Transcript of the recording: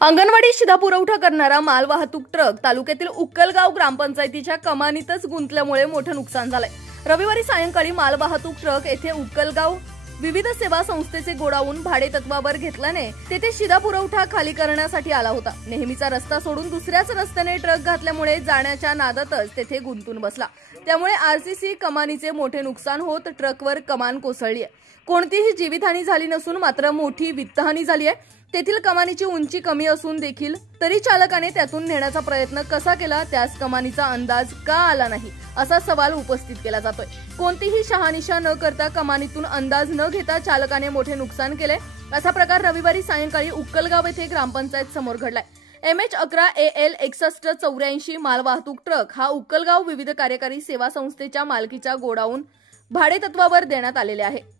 अंगणवाडी शिधा पुरवठा करणारा मालवाहतूक ट्रक तालुक्यातील उक्कलगाव ग्रामपंचायतीच्या कमानीतच गुंतल्यामुळे मोठं नुकसान झालंय। रविवारी सायंकाळी मालवाहतूक ट्रक येथे उक्कलगाव विविध सेवा संस्थेचे गोडाऊन भाडे तत्वावर घेतल्याने तेथे शिधा पुरवठा खाली करण्यासाठी आला होता। नेहमीचा रस्ता सोडून दुसऱ्याच रस्त्याने ट्रक घातल्यामुळे जाण्याच्या नादातच तेथे गुंतून बसला। त्यामुळे आरसीसी कमानीचे मोठे नुकसान होत ट्रकवर कमान कोसळली आहे। कोणतीही जीवितहानी झाली नसून मात्र मोठी वित्तहानी झाली आहे। तेथील कमानीची उंची कमी असून देखील तरी चालकाने त्यातून नेण्याचा प्रयत्न कसा केला, त्यास कमानीचा अंदाज का आला नाही असा सवाल उपस्थित केला जातोय। कोणतीही शहानिशा न करता कमानीतून अंदाज न घेता चालकाने मोठे नुकसान केले। असा प्रकार रविवारी सायंकाळी उक्कलगाव येथे ग्रामपंचायत समोर घडलाय। MH11 AL 6184 मालवाहतूक ट्रक हा उक्कलगाव विविध कार्यकारी सेवा संस्थेच्या मालकीच्या गोडाऊन भाडे तत्वावर देण्यात आलेले आहे।